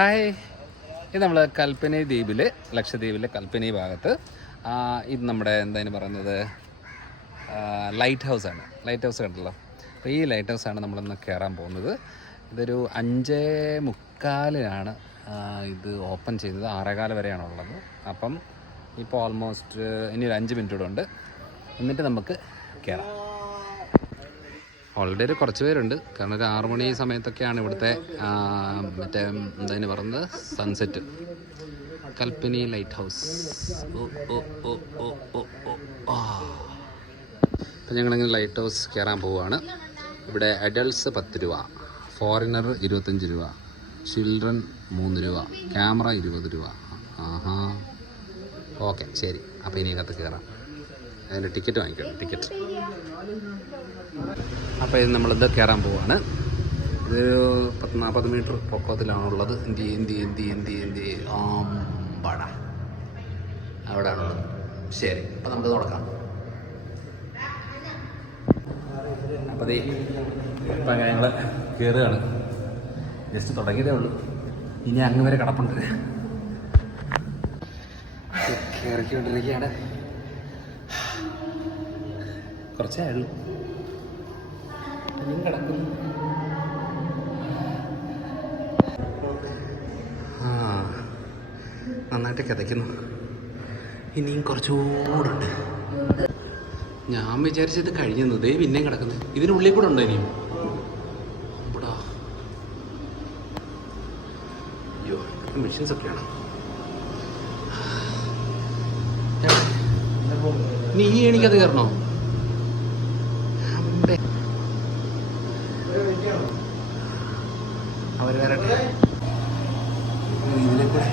Hi, ഇത് നമ്മൾ കൽപ്പനി ദ്വീപിൽ, ലക്ഷദ്വീപിലെ കൽപ്പനി ഭാഗത്ത് ഇത് നമ്മുടെ എന്താണ് പറയുന്നത് ലൈറ്റ് ഹൗസാണ്. ലൈറ്റ് ഹൗസ് കണ്ടല്ലോ. അപ്പോൾ ഈ ലൈറ്റ് ഹൗസാണ് നമ്മളിന്ന് കയറാൻ പോകുന്നത്. ഇതൊരു 5:45 ഇത് ഓപ്പൺ ചെയ്തത്. 6:15 വരെയാണുള്ളത്. അപ്പം ഇപ്പോൾ ഓൾമോസ്റ്റ് ഇനി ഒരു 5 മിനിറ്റ് കൂടെ ഉണ്ട്, എന്നിട്ട് നമുക്ക് കയറാം. ഓൾറെഡി കുറച്ച് പേരുണ്ട്, കാരണം ഒരു 6 മണി സമയത്തൊക്കെയാണ് ഇവിടുത്തെ മറ്റേ എന്താണ് പറയുന്നത് സൺസെറ്റ്. കൽപ്പനി light house. അപ്പം ഞങ്ങളിങ്ങനെ ലൈറ്റ് ഹൗസ് കയറാൻ പോവുകയാണ്. ഇവിടെ അഡൾട്ട്സ് 10 രൂപ, ഫോറിനർ 25 രൂപ, ചിൽഡ്രൻ 3 രൂപ, ക്യാമറ 20 രൂപ. ആഹാ, ഓക്കെ ശരി. അപ്പോൾ ഇനി അകത്ത് കയറാം. അതിൻ്റെ ടിക്കറ്റ് വാങ്ങിക്കണം, ടിക്കറ്റ്. അപ്പോൾ ഇത് നമ്മളിത് കയറാൻ പോവാണ്. ഇതൊരു 40 മീറ്റർ പൊക്കത്തിലാണുള്ളത്. എന്തി ആമ്പട അവിടെയാണുള്ളത്. ശരി, അപ്പോൾ നമുക്ക് തുടങ്ങാം. അപ്പോൾ ഇപ്പം ഞങ്ങൾ കയറുകയാണ്. ജസ്റ്റ് തുടങ്ങിയതേ ഉള്ളൂ, ഇനി അങ്ങ് വരെ കിടപ്പുണ്ട്. കയറിക്കൊണ്ടിരിക്കുകയാണ്. കുറച്ചേ ഉള്ളൂ, കിടക്കുന്നു. നന്നായിട്ട് കിതയ്ക്കുന്നു. ഇനിയും കുറച്ചുകൂടുണ്ട്. ഞാൻ വിചാരിച്ചത് കഴിഞ്ഞു. ദേ പിന്നെയും കിടക്കുന്നത്. ഇതിനുള്ളിൽ കൂടെ ഉണ്ടോ ഇനിയും? ഇവിടാ അയ്യോ, മെഷീൻസ് ഒക്കെയാണ്. നീ എനിക്കത് കയറണോ? അവർ വരട്ടെ. ഇതിലെ കൂടെ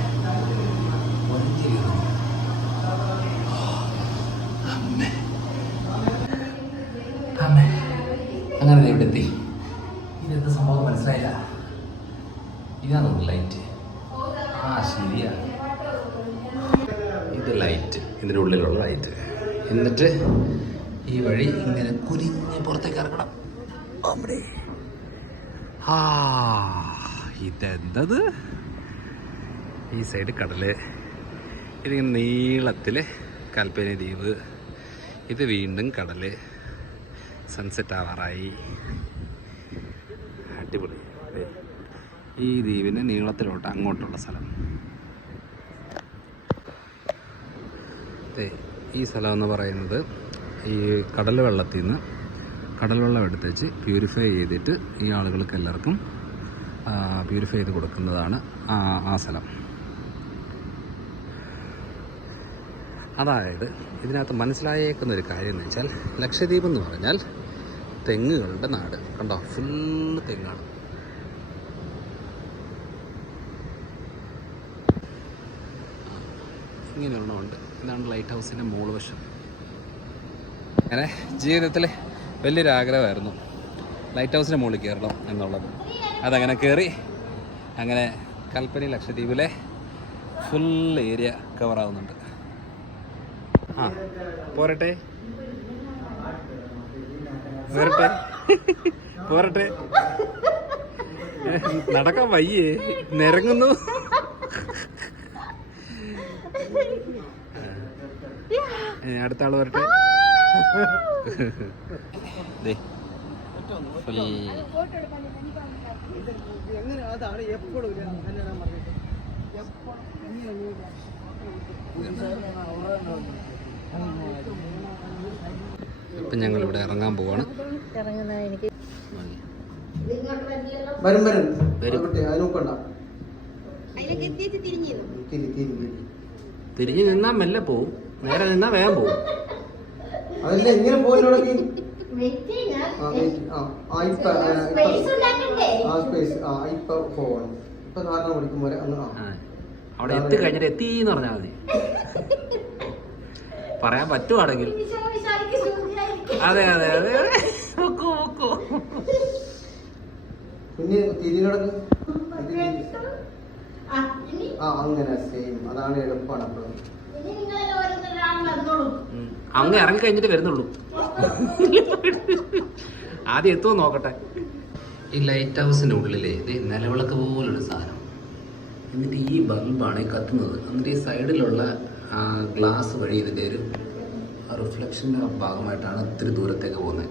അങ്ങനെ ഇവിടെ എത്തി. ഇതെന്താ സംഭവം മനസ്സിലായില്ല. ഇതാണ് ലൈറ്റ്. ശരിയാ, ഇത് ലൈറ്റ്, ഇതിൻ്റെ ഉള്ളിലുള്ള ലൈറ്റ്. എന്നിട്ട് ഈ വഴി ഇങ്ങനെ കുനിഞ്ഞ് പുറത്തേക്ക് ഇറങ്ങണം. അവിടെ ഇതെന്തത്? ഈ സൈഡ് കടല്, ഇതിങ്ങനെ നീളത്തിൽ കൽപ്പനി ദ്വീപ്, ഇത് വീണ്ടും കടല്. സൺസെറ്റ് ആവാറായി. അടിപൊളി. ഈ ദ്വീപിന് നീളത്തിലോട്ട് അങ്ങോട്ടുള്ള സ്ഥലം. ഈ സ്ഥലം എന്ന് പറയുന്നത് ഈ കടൽ വെള്ളത്തിൽ നിന്ന് കടൽ വെള്ളം എടുത്തേച്ച് പ്യൂരിഫൈ ചെയ്തിട്ട് ഈ ആളുകൾക്ക് എല്ലാവർക്കും പ്യൂരിഫൈ ചെയ്ത് കൊടുക്കുന്നതാണ് ആ സ്ഥലം. അതായത് ഇതിനകത്ത് മനസ്സിലായേക്കുന്ന ഒരു കാര്യം എന്ന് വെച്ചാൽ, ലക്ഷദ്വീപ് എന്ന് പറഞ്ഞാൽ തെങ്ങുകളുടെ നാട്. കണ്ടോ, ഫുള്ള് തെങ്ങാണ്. ഇങ്ങനെയൊരെണ്ണമുണ്ട്. ഇതാണ് ലൈറ്റ് ഹൗസിൻ്റെ മോള് വശം. അങ്ങനെ ജീവിതത്തിൽ വലിയൊരു ആഗ്രഹമായിരുന്നു ലൈറ്റ് ഹൗസിൻ്റെ മുകളിൽ കയറണം എന്നുള്ളത്. അതങ്ങനെ കയറി. അങ്ങനെ കൽപ്പനി ലക്ഷദ്വീപിലെ ഫുൾ ഏരിയ കവറാവുന്നുണ്ട്. പോരട്ടെ പോരട്ടെ പോരട്ടെ. നടക്കാൻ വയ്യേ, നിരങ്ങുന്നു. അടുത്ത ആള് വരട്ടെ. ഇപ്പം ഞങ്ങളിവിടെ ഇറങ്ങാൻ പോവാണ്. തിരിഞ്ഞു നിന്നാ മെല്ലെ പോവും, നേരെ നിന്നാ വേഗം പോവും. അതല്ല ഇങ്ങനെ പോയി അവിടെ എത്തി കഴിഞ്ഞിട്ട് എത്തിന്ന് പറഞ്ഞാൽ മതി. പറയാൻ പറ്റുവാണെങ്കിൽ. അതെ അതെ അതെ. പിന്നെ തിരിഞ്ഞോടക്ക് അങ്ങനെ സെയിം. അതാണ് എളുപ്പമാണ്. അപ്പോഴും അങ്ങ് ഇറങ്ങി കഴിഞ്ഞിട്ട് വരുന്നുള്ളൂ. ആദ്യം എത്തുമോ നോക്കട്ടെ. ഈ ലൈറ്റ് ഹൗസിൻ്റെ ഉള്ളിലെ ഇത് നിലവിളക്ക് പോലൊരു സാധനം. എന്നിട്ട് ഈ ബൾബാണ് ഈ കത്തുന്നത്. എന്നിട്ട് ഈ സൈഡിലുള്ള ഗ്ലാസ് വഴി ഇതിൻ്റെ ഒരു റിഫ്ലക്ഷൻ്റെ ഭാഗമായിട്ടാണ് ഒത്തിരി ദൂരത്തേക്ക് പോകുന്നത്.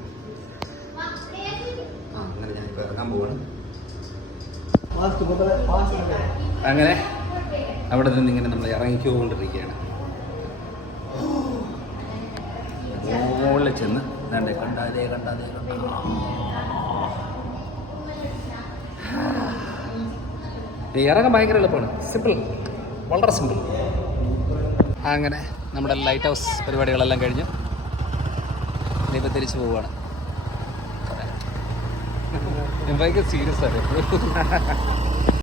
അങ്ങനെ ഞാനിപ്പോൾ ഇറങ്ങാൻ പോവാണ്. അങ്ങനെ അവിടെ നിന്ന് ഇങ്ങനെ നമ്മൾ ഇറങ്ങിക്കൊണ്ടിരിക്കുകയാണ്. മുകളിൽ ചെന്ന് കണ്ടാലേ ഇറങ്ങാൻ ഭയങ്കര എളുപ്പമാണ്. സിമ്പിൾ, വളരെ സിമ്പിൾ. അങ്ങനെ നമ്മുടെ ലൈറ്റ് ഹൗസ് പരിപാടികളെല്ലാം കഴിഞ്ഞു. ഇനിയിപ്പോൾ തിരിച്ചു പോവുകയാണ്. ഭയങ്കര സീരിയസ് ആണ് എപ്പോഴും.